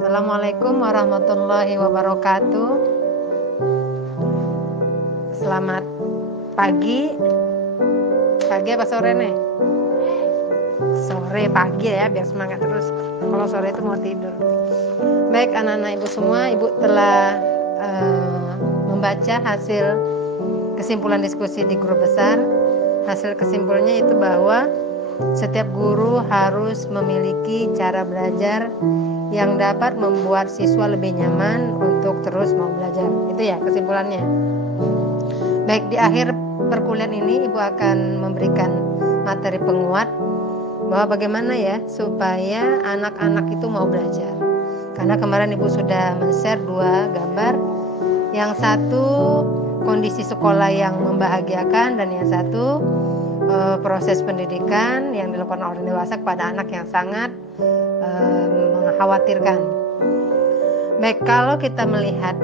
Assalamualaikum warahmatullahi wabarakatuh. Selamat pagi. Pagi apa sore nih? Sore, pagi ya, biar semangat terus. Kalau sore itu mau tidur. Baik anak-anak ibu semua, ibu telah membaca hasil kesimpulan diskusi di grup besar. Hasil kesimpulannya itu bahwa setiap guru harus memiliki cara belajar yang dapat membuat siswa lebih nyaman untuk terus mau belajar. Itu ya kesimpulannya. Baik, di akhir perkuliahan ini Ibu akan memberikan materi penguat bahwa bagaimana ya supaya anak-anak itu mau belajar. Karena kemarin Ibu sudah men-share 2 gambar. Yang satu kondisi sekolah yang membahagiakan dan yang satu proses pendidikan yang dilakukan orang dewasa kepada anak yang sangat mengkhawatirkan. Baik, kalau kita melihat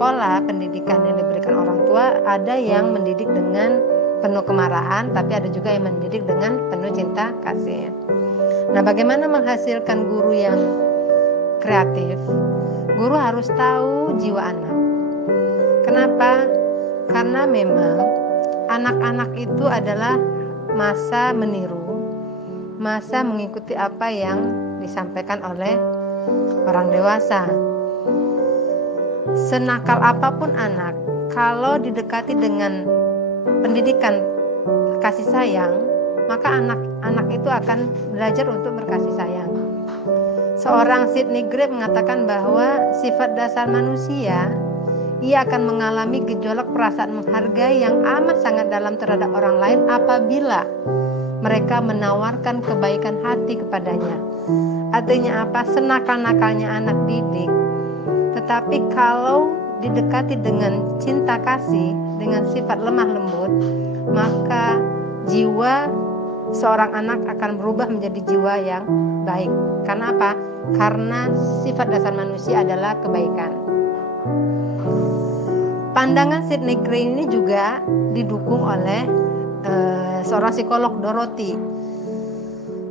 pola pendidikan yang diberikan orang tua, ada yang mendidik dengan penuh kemarahan, tapi ada juga yang mendidik dengan penuh cinta kasih. Nah, bagaimana menghasilkan guru yang kreatif? Guru harus tahu jiwa anak. Kenapa? Karena memang anak-anak itu adalah masa meniru, masa mengikuti apa yang disampaikan oleh orang dewasa. Senakal apapun anak, kalau didekati dengan pendidikan kasih sayang, maka anak-anak itu akan belajar untuk berkasih sayang. Seorang Sidney Grebe mengatakan bahwa sifat dasar manusia, ia akan mengalami gejolak perasaan menghargai yang amat sangat dalam terhadap orang lain apabila mereka menawarkan kebaikan hati kepadanya. Artinya apa? Senakal-nakalnya anak didik, tetapi kalau didekati dengan cinta kasih, dengan sifat lemah lembut, maka jiwa seorang anak akan berubah menjadi jiwa yang baik. Karena apa? Karena sifat dasar manusia adalah kebaikan. Pandangan Sidney Grebe ini juga didukung oleh seorang psikolog, Dorothy.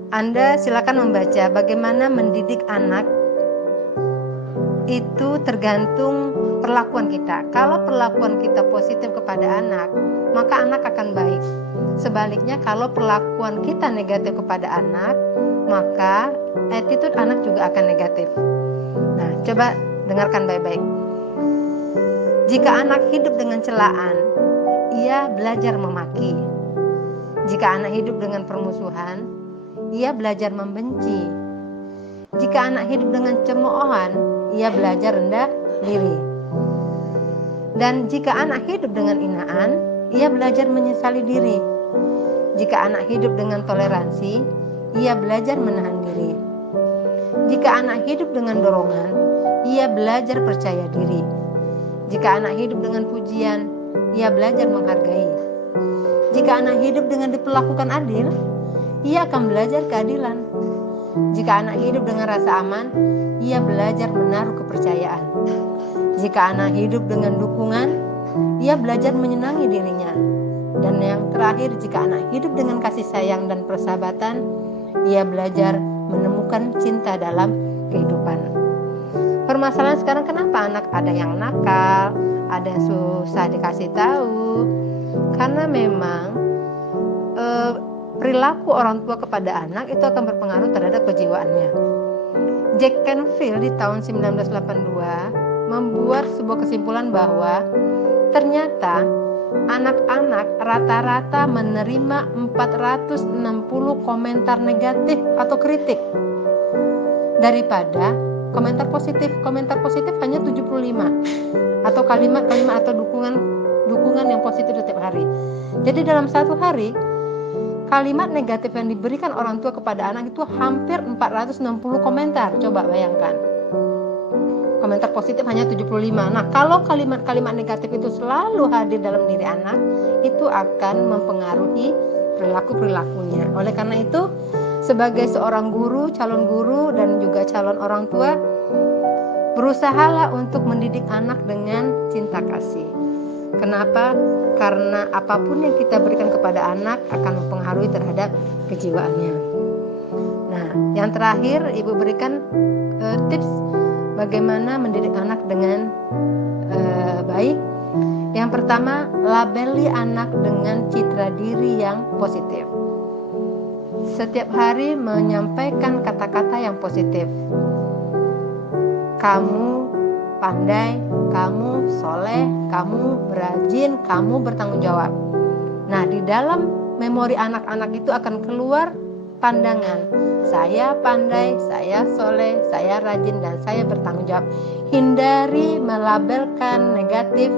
Anda silakan membaca bagaimana mendidik anak itu tergantung perlakuan kita. Kalau perlakuan kita positif kepada anak, maka anak akan baik. Sebaliknya, kalau perlakuan kita negatif kepada anak, maka attitude anak juga akan negatif. Nah, coba dengarkan baik-baik. Jika anak hidup dengan celaan, ia belajar memaki. Jika anak hidup dengan permusuhan, ia belajar membenci. Jika anak hidup dengan cemoohan, ia belajar rendah diri. Dan jika anak hidup dengan hinaan, ia belajar menyesali diri. Jika anak hidup dengan toleransi, ia belajar menahan diri. Jika anak hidup dengan dorongan, ia belajar percaya diri. Jika anak hidup dengan pujian, ia belajar menghargai. Jika anak hidup dengan diperlakukan adil, ia akan belajar keadilan. Jika anak hidup dengan rasa aman, ia belajar menaruh kepercayaan. Jika anak hidup dengan dukungan, ia belajar menyenangi dirinya. Dan yang terakhir, jika anak hidup dengan kasih sayang dan persahabatan, ia belajar menemukan cinta dalam kehidupan. Permasalahan sekarang, kenapa anak ada yang nakal, ada yang susah dikasih tahu? Karena memang perilaku orang tua kepada anak itu akan berpengaruh terhadap kejiwaannya. Jack Canfield di tahun 1982 membuat sebuah kesimpulan bahwa ternyata anak-anak rata-rata menerima 460 komentar negatif atau kritik daripada komentar positif. Komentar positif hanya 75 atau kalimat-kalimat atau dukungan yang positif setiap hari. Jadi dalam satu hari, kalimat negatif yang diberikan orang tua kepada anak itu hampir 460 komentar. Coba bayangkan. Komentar positif hanya 75. Nah, kalau kalimat-kalimat negatif itu selalu hadir dalam diri anak, itu akan mempengaruhi perilaku-perilakunya. Oleh karena itu, sebagai seorang guru, calon guru, dan juga calon orang tua, berusahalah untuk mendidik anak dengan cinta kasih. Kenapa? Karena apapun yang kita berikan kepada anak akan mempengaruhi terhadap kejiwaannya. Nah, Nah, yang terakhir Ibu berikan tips bagaimana mendidik anak dengan baik. Yang pertama, labeli anak dengan citra diri yang positif. Setiap hari menyampaikan kata-kata yang positif. Kamu pandai, kamu soleh, kamu rajin, kamu bertanggung jawab. Nah, di dalam memori anak-anak itu akan keluar pandangan. Saya pandai, saya soleh, saya rajin, dan saya bertanggung jawab. Hindari melabelkan negatif,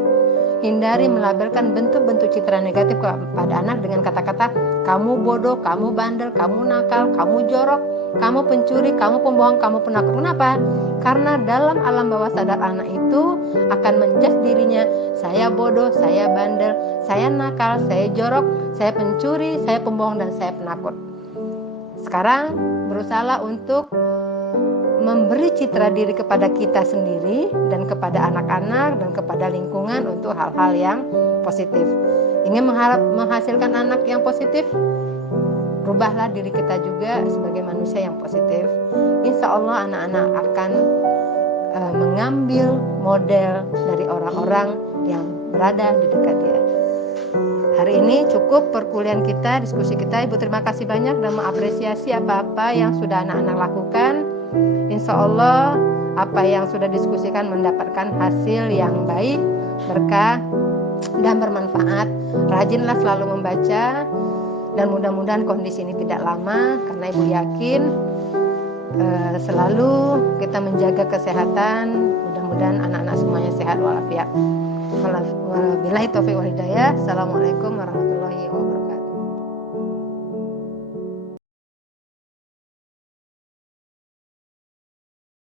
hindari melabelkan bentuk-bentuk citra negatif kepada anak dengan kata-kata kamu bodoh, kamu bandel, kamu nakal, kamu jorok, kamu pencuri, kamu pembohong, kamu penakut. Kenapa? Karena dalam alam bawah sadar anak itu akan menjudge dirinya, saya bodoh, saya bandel, saya nakal, saya jorok, saya pencuri, saya pembohong, dan saya penakut. Sekarang berusahalah untuk memberi citra diri kepada kita sendiri dan kepada anak-anak dan kepada lingkungan untuk hal-hal yang positif. Ingin menghasilkan anak yang positif, rubahlah diri kita juga sebagai manusia yang positif. Insya Allah anak-anak akan mengambil model dari orang-orang yang berada di dekat dia. Hari ini cukup perkuliahan kita, diskusi kita. Ibu terima kasih banyak dan mengapresiasi apa-apa yang sudah anak-anak lakukan. Insya Allah apa yang sudah diskusikan mendapatkan hasil yang baik, berkah, dan bermanfaat. Rajinlah selalu membaca, dan mudah-mudahan kondisi ini tidak lama, karena Ibu yakin selalu kita menjaga kesehatan. Mudah-mudahan anak-anak semuanya sehat walafiat. Wabillahi taufiq wal hidayah. Assalamualaikum warahmatullahi wabarakatuh.